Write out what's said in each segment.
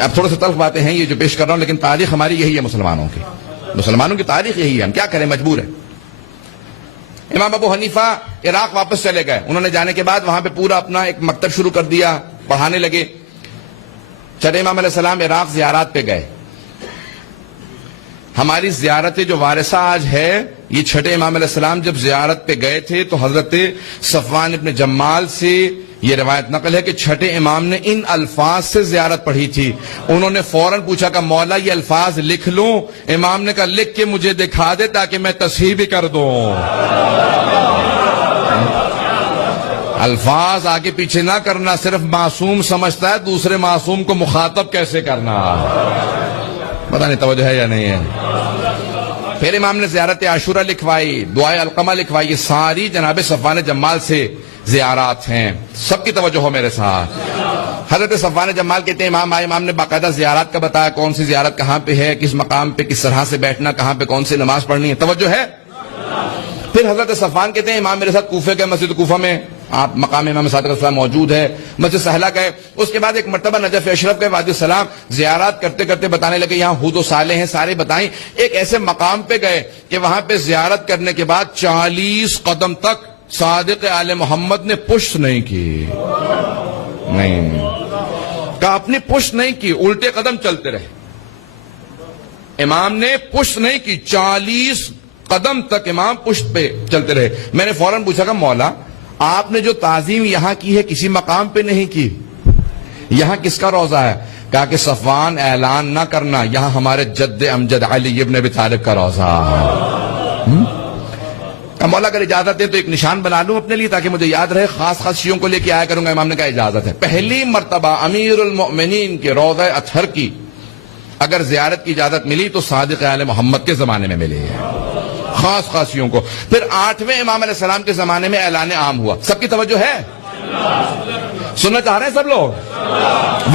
اب تھوڑے سے تلخ باتیں ہیں یہ جو پیش کر رہا ہوں، لیکن تاریخ ہماری یہی ہے، مسلمانوں کی تاریخ یہی ہے، ہم کیا کریں، مجبور ہیں۔ امام ابو حنیفہ عراق واپس چلے گئے، انہوں نے جانے کے بعد وہاں پہ پورا اپنا ایک مکتب شروع کر دیا، پڑھانے لگے۔ چھٹے امام علیہ السلام عراق زیارات پہ گئے۔ ہماری زیارت جو وارثہ آج ہے، یہ چھٹے امام علیہ السلام جب زیارت پہ گئے تھے تو حضرت صفوان ابن جمال سے یہ روایت نقل ہے کہ چھٹے امام نے ان الفاظ سے زیارت پڑھی تھی۔ انہوں نے فوراً پوچھا کہ مولا یہ الفاظ لکھ لوں؟ امام نے کہا لکھ کے مجھے دکھا دے تاکہ میں تصحیح بھی کر دوں۔ الفاظ آگے پیچھے نہ کرنا، صرف معصوم سمجھتا ہے دوسرے معصوم کو مخاطب کیسے کرنا۔ پتہ نہیں توجہ ہے یا نہیں ہے۔ پھر امام نے زیارت عاشورہ لکھوائی، دعائے علقمہ لکھوائی، یہ ساری جناب صفوان جمال سے زیارات ہیں۔ سب کی توجہ ہو میرے ساتھ۔ حضرت صفوان جمال کہتے ہیں امام آئے، امام نے باقاعدہ زیارات کا بتایا، کون سی زیارت کہاں پہ ہے، کس مقام پہ کس طرح سے بیٹھنا، کہاں پہ کون سی نماز پڑھنی ہے، توجہ ہے۔ پھر حضرت صفوان کہتے ہیں امام میرے ساتھ کوفے گئے، مسجد کوفہ میں آپ مقام امام صادق السلام موجود ہے، مسجد سہلہ گئے، اس کے بعد ایک مرتبہ نجف اشرف گئے، وادی السلام، زیارات کرتے کرتے بتانے لگے یہاں ہود و صالح ہیں، سارے بتائیں۔ ایک ایسے مقام پہ گئے کہ وہاں پہ زیارت کرنے کے بعد 40 قدم تک صادق آل محمد نے پشت نہیں کی، نہیں کہا اپنی پشت نہیں کی، الٹے قدم چلتے رہے۔ امام نے پشت نہیں کی، 40 قدم تک امام پشت پہ چلتے رہے۔ میں نے فوراً پوچھا کہ مولا آپ نے جو تعظیم یہاں کی ہے کسی مقام پہ نہیں کی، یہاں کس کا روضہ ہے؟ کہا کہ صفوان اعلان نہ کرنا، یہاں ہمارے جد امجد علی ابن ابی طالب کا روضہ ہے۔ کہا مولا اگر اجازت ہے تو ایک نشان بنا لوں اپنے لیے تاکہ مجھے یاد رہے، خاص خاص شیعوں کو لے کے آیا کروں گا۔ امام نے کہا اجازت ہے۔ پہلی مرتبہ امیر المؤمنین کے روضہ اطہر کی اگر زیارت کی اجازت ملی تو صادق آل محمد کے زمانے میں ملی ہے، خاص خاصیوں کو۔ پھر 8ویں امام علیہ السلام کے زمانے میں اعلان عام ہوا۔ سب کی توجہ ہے؟ سننا چاہ رہے ہیں سب لوگ؟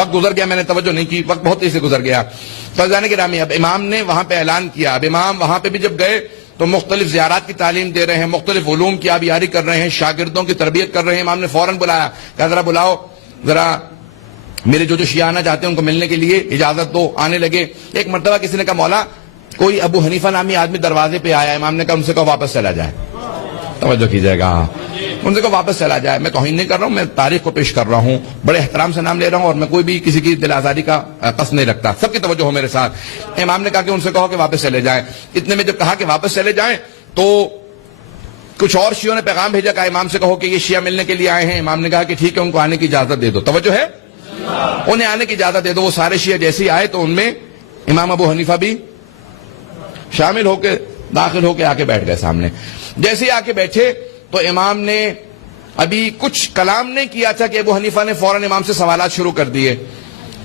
وقت گزر گیا، میں نے توجہ نہیں کی، وقت بہت تیزی سے گزر گیا۔ تو جانے کے رامی اب امام نے وہاں پہ اعلان کیا۔ اب امام وہاں پہ بھی جب گئے تو مختلف زیارات کی تعلیم دے رہے ہیں، مختلف علوم کی آبیاری کر رہے ہیں، شاگردوں کی تربیت کر رہے ہیں۔ امام نے فوراً بلایا، کہا ذرا بلاؤ، ذرا میرے جو شیعہ آنا چاہتے ہیں ان کو ملنے کے لیے اجازت دو۔ آنے لگے۔ ایک مرتبہ کسی نے کہا مولا کوئی ابو حنیفہ نامی آدمی دروازے پہ آیا، امام نے کہا ان سے کہو واپس چلا جائے۔ توجہ کیجئے گا، ان سے کہو واپس چلا جائے۔ میں توہین نہیں کر رہا ہوں، میں تاریخ کو پیش کر رہا ہوں، بڑے احترام سے نام لے رہا ہوں، اور میں کوئی بھی کسی کی دل آزاری کا قصد نہیں رکھتا۔ سب کی توجہ ہو میرے ساتھ۔ امام نے کہا کہ ان سے کہو کہ واپس چلے جائیں۔ اتنے میں جب کہا کہ واپس چلے جائیں تو کچھ اور شیعوں نے پیغام بھیجا، کہا امام سے کہو کہ یہ شیعہ ملنے کے لیے آئے ہیں۔ امام نے کہا کہ ٹھیک ہے، ان کو آنے کی اجازت دے دو۔ توجہ ہے؟ انہیں آنے کی اجازت دے دو۔ وہ سارے شیعہ جیسے ہی آئے تو ان میں امام ابو حنیفہ بھی شامل ہو کے داخل ہو کے آ کے بیٹھ گئے سامنے۔ جیسے ہی آ کے بیٹھے تو امام نے ابھی کچھ کلام نہیں کیا تھا کہ ابو حنیفہ نے فوراً امام سے سوالات شروع کر دیے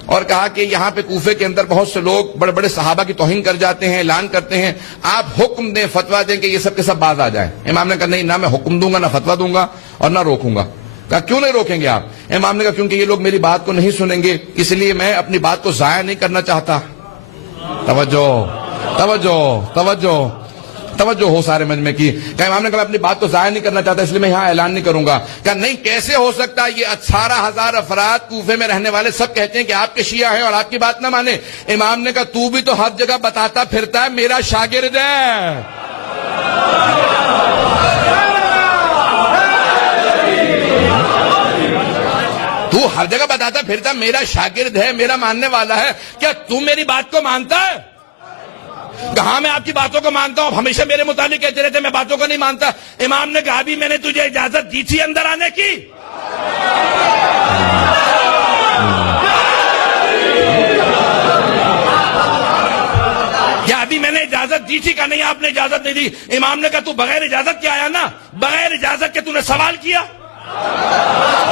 اور کہا کہ یہاں پہ کوفے کے اندر بہت سے لوگ بڑے بڑے صحابہ کی توہین کر جاتے ہیں، اعلان کرتے ہیں، آپ حکم دیں، فتویٰ دیں کہ یہ سب کے سب باز آ جائیں۔ امام نے کہا نہیں، نہ میں حکم دوں گا، نہ فتویٰ دوں گا، اور نہ روکوں گا۔ کہا کیوں نہیں روکیں گے آپ؟ امام نے کہا کیونکہ یہ لوگ میری بات کو نہیں سنیں گے، اس لیے میں اپنی بات کو ضائع نہیں کرنا چاہتا۔ توجہ توجہ توجہ توجہ ہو سارے مجمع کی۔ کہ امام نے کہا میں اپنی بات کو ضائع نہیں کرنا چاہتا، اس لیے میں یہاں اعلان نہیں کروں گا۔ کہ نہیں، کیسے ہو سکتا؟ یہ 18,000 افراد کوفے میں رہنے والے سب کہتے ہیں کہ آپ کے شیعہ ہیں اور آپ کی بات نہ مانے۔ امام نے کہا تو بھی تو ہر جگہ بتاتا پھرتا ہے میرا شاگرد ہے۔ تو ہر جگہ بتاتا پھرتا میرا شاگرد ہے، میرا ماننے والا ہے، کیا تو میری بات کو مانتا ہے؟ کہاں میں آپ کی باتوں کو مانتا ہوں، ہمیشہ میرے متعلق کہتے رہتے میں باتوں کو نہیں مانتا۔ امام نے کہا بھی میں نے تجھے اجازت دی تھی اندر آنے کی؟ کیا ابھی میں نے اجازت دی تھی؟ کہ نہیں آپ نے اجازت نہیں دی۔ امام نے کہا تو بغیر اجازت کے آیا نا، بغیر اجازت کے تو نے سوال کیا۔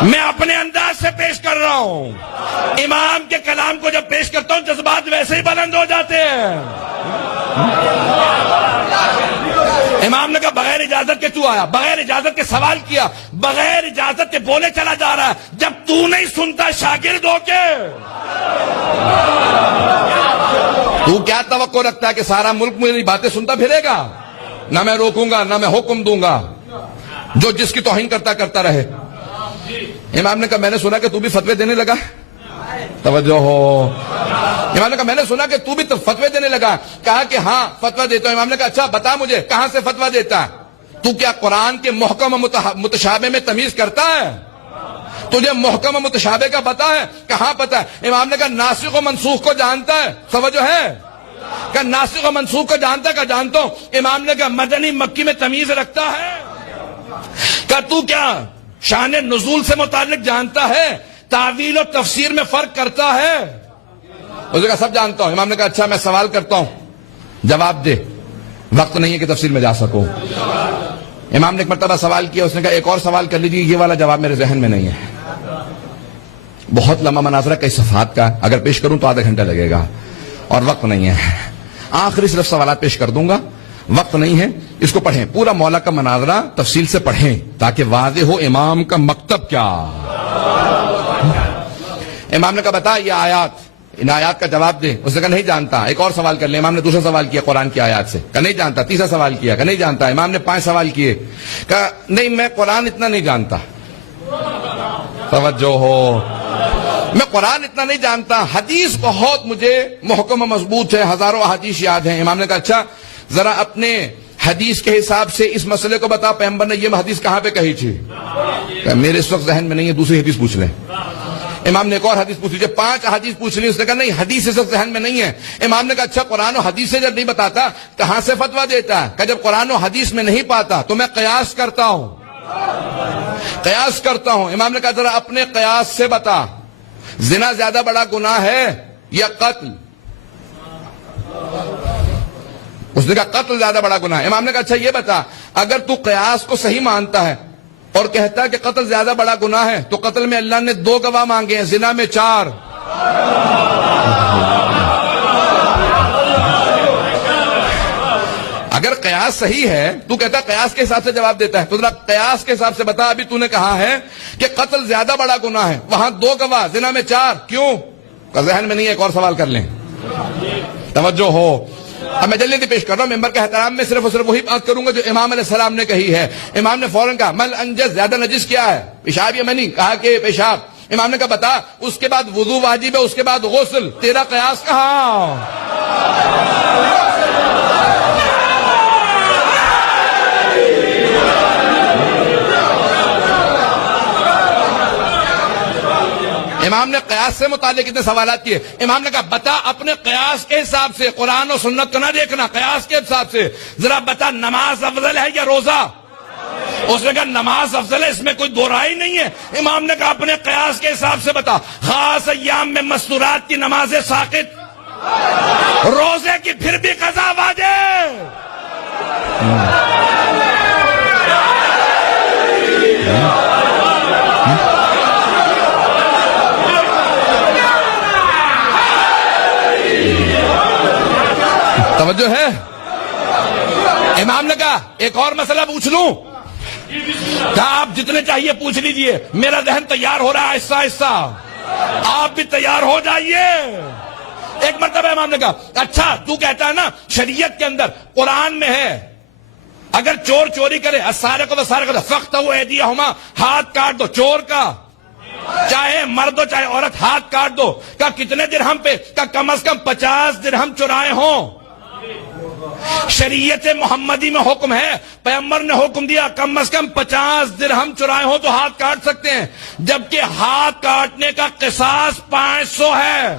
میں اپنے انداز سے پیش کر رہا ہوں، امام کے کلام کو جب پیش کرتا ہوں جذبات ویسے ہی بلند ہو جاتے ہیں۔ امام نے کہا بغیر اجازت کے تو آیا، بغیر اجازت کے سوال کیا، بغیر اجازت کے بولے چلا جا رہا ہے، جب تو نہیں سنتا شاگرد ہو کے تو کیا توقع رکھتا ہے کہ سارا ملک میری باتیں سنتا پھرے گا؟ نہ میں روکوں گا، نہ میں حکم دوں گا، جو جس کی توہین کرتا رہے۔ امام نے کہا میں نے سنا کہ تو بھی فتوے دینے لگا۔ توجہ ہو امام نے کہا میں نے سنا کہ تو بھی تو فتوے دینے لگا. کہا کہ ہاں فتویٰ دیتا ہوں. امام نے کہا اچھا بتا مجھے کہاں سے فتویٰ دیتا ہے؟ تو کیا قرآن کے محکم و متشابہ میں تمیز کرتا ہے؟ تجھے محکم و متشابہ کا پتا ہے؟ کہاں پتا ہے؟ امام نے کہا ناسخ و منسوخ کو جانتا ہے؟ توجہ ہے کہ ناسخ و منسوخ کو جانتا ہے؟ کہ جانتا ہوں. امام نے کہا مدنی مکی میں تمیز رکھتا ہے؟ کہ تو کیا شان نزول سے متعلق جانتا ہے؟ تعویل و تفسیر میں فرق کرتا ہے؟ اس نے کہا سب جانتا ہوں. امام نے کہا اچھا میں سوال کرتا ہوں جواب دے, وقت نہیں ہے کہ تفصیل میں جا سکوں. امام نے ایک مرتبہ سوال کیا, اس نے کہا ایک اور سوال کر لیجیے, یہ والا جواب میرے ذہن میں نہیں ہے. بہت لمبا مناظرہ کئی صفحات کا, اگر پیش کروں تو آدھا گھنٹہ لگے گا اور وقت نہیں ہے. آخری صرف سوالات پیش کر دوں گا, وقت نہیں ہے. اس کو پڑھیں, پورا مولا کا مناظرہ تفصیل سے پڑھیں تاکہ واضح ہو امام کا مکتب کیا. امام نے کہا بتا یہ آیات, ان آیات کا جواب دے. اس نے کہا نہیں جانتا. ایک اور سوال کر لیں. امام نے دوسرا سوال کیا قرآن کی آیات سے, کہا نہیں جانتا. تیسرا سوال کیا, کہا نہیں جانتا. امام نے 5 سوال کیے, کہا نہیں میں قرآن اتنا نہیں جانتا. توجہ ہو, میں قرآن اتنا نہیں جانتا, حدیث بہت مجھے محکم و مضبوط ہے, ہزاروں احادیث یاد ہیں. امام نے کہا اچھا ذرا اپنے حدیث کے حساب سے اس مسئلے کو بتا, پیغمبر نے یہ حدیث کہاں پہ کہی تھی؟ میرے اس وقت ذہن میں نہیں ہے, دوسری حدیث پوچھ لیں. امام نے ایک اور حدیث پوچھ لی, 5 حدیث پوچھ لی. اس نے کہا نہیں حدیث اس وقت ذہن میں نہیں ہے. امام نے کہا اچھا قرآن و حدیث سے جب نہیں بتاتا کہاں سے فتویٰ دیتا ہے؟ کہ جب قرآن و حدیث میں نہیں پاتا تو میں قیاس کرتا ہوں, قیاس کرتا ہوں. امام نے کہا ذرا اپنے قیاس سے بتا, زنا زیادہ بڑا گناہ ہے یا قتل؟ اس نے کہا قتل زیادہ بڑا گناہ ہے. امام نے کہا اچھا یہ بتا, اگر تو قیاس کو صحیح مانتا ہے اور کہتا ہے کہ قتل زیادہ بڑا گناہ ہے, تو قتل میں اللہ نے 2 گواہ مانگے ہیں, زنا میں 4. اگر قیاس صحیح ہے, تو کہتا ہے قیاس کے حساب سے جواب دیتا ہے, تو ذرا قیاس کے حساب سے بتا. ابھی تو نے کہا ہے کہ قتل زیادہ بڑا گناہ ہے, وہاں 2 گواہ, زنا میں 4, کیوں؟ ذہن میں نہیں ہے, ایک اور سوال کر لیں. توجہ ہو. اب میں جلدی پیش کر رہا ہوں, ممبر کے احترام میں صرف اور صرف وہی بات کروں گا جو امام علیہ السلام نے کہی ہے. امام نے فوراً کہا مل انجز, زیادہ نجس کیا ہے؟ پیشاب یا منی؟ کہا کہ پیشاب. امام نے کہا بتا, اس کے بعد وضو واجب ہے, اس کے بعد غسل, تیرا قیاس کہاں؟ امام نے قیاس سے متعلق اتنے سوالات کیے. امام نے کہا بتا اپنے قیاس کے حساب سے, قرآن و سنت کو نہ دیکھنا, قیاس کے حساب سے ذرا بتا نماز افضل ہے یا روزہ؟ اس نے کہا نماز افضل ہے, اس میں کوئی دو رائے نہیں ہے. امام نے کہا اپنے قیاس کے حساب سے بتا, خاص ایام میں مستورات کی نمازیں ساقط, روزے کی پھر بھی قضا واجب. توجہ ہے. امام نے کہا ایک اور مسئلہ پوچھ لوں؟ کہا آپ جتنے چاہیے پوچھ لیجئے, میرا ذہن تیار ہو رہا ہے آہستہ آہستہ, آپ بھی تیار ہو جائیے. ایک مرتبہ امام نے کہا اچھا تو کہتا ہے نا شریعت کے اندر قرآن میں ہے اگر چور چوری کرے السارق والسارقۃ فاقطعوا ایدیہما, ہاتھ کاٹ دو چور کا, چاہے مرد ہو چاہے عورت, ہاتھ کاٹ دو. کہا کتنے درہم پہ؟ کہا کم از کم 50 درہم چرائے ہوں. شریعت محمدی میں حکم ہے, پیغمبر نے حکم دیا کم از کم 50 درہم چرائے ہوں تو ہاتھ کاٹ سکتے ہیں, جبکہ ہاتھ کاٹنے کا قصاص 500 ہے.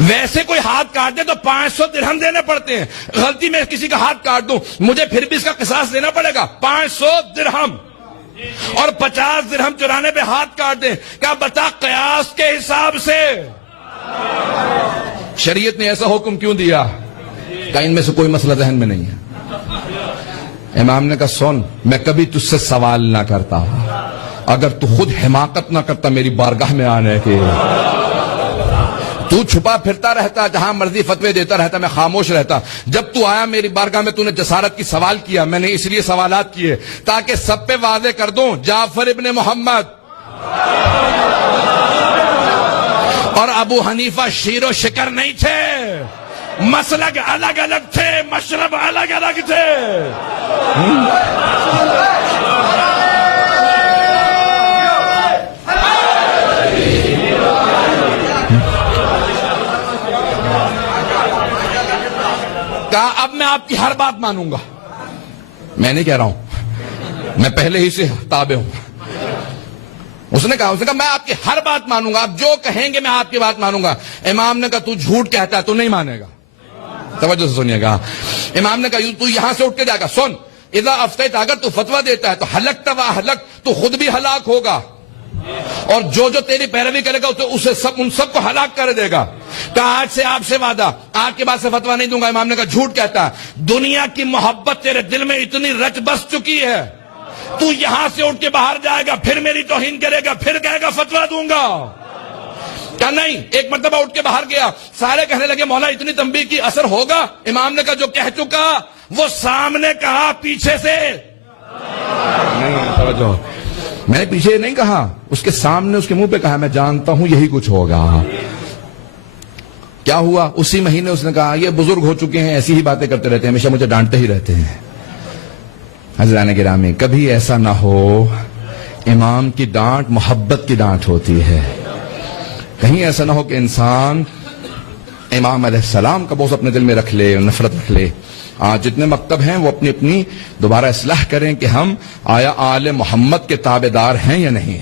ویسے کوئی ہاتھ کاٹ دے تو 500 درہم دینے پڑتے ہیں, غلطی میں کسی کا ہاتھ کاٹ دوں مجھے پھر بھی اس کا قصاص دینا پڑے گا 500 درہم, اور 50 درہم چرانے پہ ہاتھ کاٹ دیں. کیا بتا قیاس کے حساب سے شریعت نے ایسا حکم کیوں دیا؟ کہ ان میں سے کوئی مسئلہ ذہن میں نہیں ہے. امام نے کہا سن, میں کبھی تجھ سے سوال نہ کرتا اگر تو خود حماقت نہ کرتا میری بارگاہ میں آنے کے. تو چھپا پھرتا رہتا, جہاں مرضی فتوے دیتا رہتا, میں خاموش رہتا. جب تو آیا میری بارگاہ میں, تو نے جسارت کی سوال کیا. میں نے اس لیے سوالات کیے تاکہ سب پہ واضح کر دوں جعفر ابن محمد اور ابو حنیفہ شیر و شکر نہیں تھے, مسلک الگ الگ تھے, مشرب الگ الگ تھے. کہا اب میں آپ کی ہر بات مانوں گا. میں نہیں کہہ رہا ہوں، میں پہلے ہی سے تابع ہوں. اس نے کہا میں آپ کی ہر بات مانوں گا، آپ جو کہیں گے میں آپ کی بات مانوں گا. امام نے کہا تو جھوٹ کہتا ہے، تو نہیں مانے گا. توجہ سے سنیے گا. امام نے کہا تو یہاں سے اٹھ کے جائے گا. سن، اذا افتیت، اگر تو فتویٰ دیتا ہے تو ہلکت و اہلکت، تو خود بھی ہلاک ہوگا اور جو تیری پیروی کرے گا اسے ان سب کو ہلاک کر دے گا. کہا آج سے آپ سے وعدہ، آج کے بعد سے فتویٰ نہیں دوں گا. امام نے کہا جھوٹ کہتا ہے، دنیا کی محبت تیرے دل میں اتنی رچ بس چکی ہے، تو یہاں سے اٹھ کے باہر جائے گا، پھر میری توہین کرے گا، پھر کہے گا فتویٰ دوں گا. کہا نہیں. ایک مرتبہ اٹھ کے باہر گیا، سارے کہنے لگے مولا اتنی تنبیہ کی اثر ہوگا؟ امام نے کہا جو کہہ چکا وہ سامنے کہا، پیچھے سے نہیں. توجہ، میں نے پیچھے نہیں کہا، اس کے سامنے، اس کے منہ پہ کہا میں جانتا ہوں یہی کچھ ہوگا. کیا ہوا؟ اسی مہینے اس نے کہا یہ بزرگ ہو چکے ہیں، ایسی ہی باتیں کرتے رہتے ہیں، ہمیشہ مجھے ڈانٹتے ہی رہتے ہیں. حضران گرامی، کبھی ایسا نہ ہو. امام کی ڈانٹ محبت کی ڈانٹ ہوتی ہے. کہیں ایسا نہ ہو کہ انسان امام علیہ السلام کا بغض اپنے دل میں رکھ لے، نفرت رکھ لے. جتنے مکتب ہیں وہ اپنی اپنی دوبارہ اصلاح کریں کہ ہم آیا آل محمد کے تابع دار ہیں یا نہیں.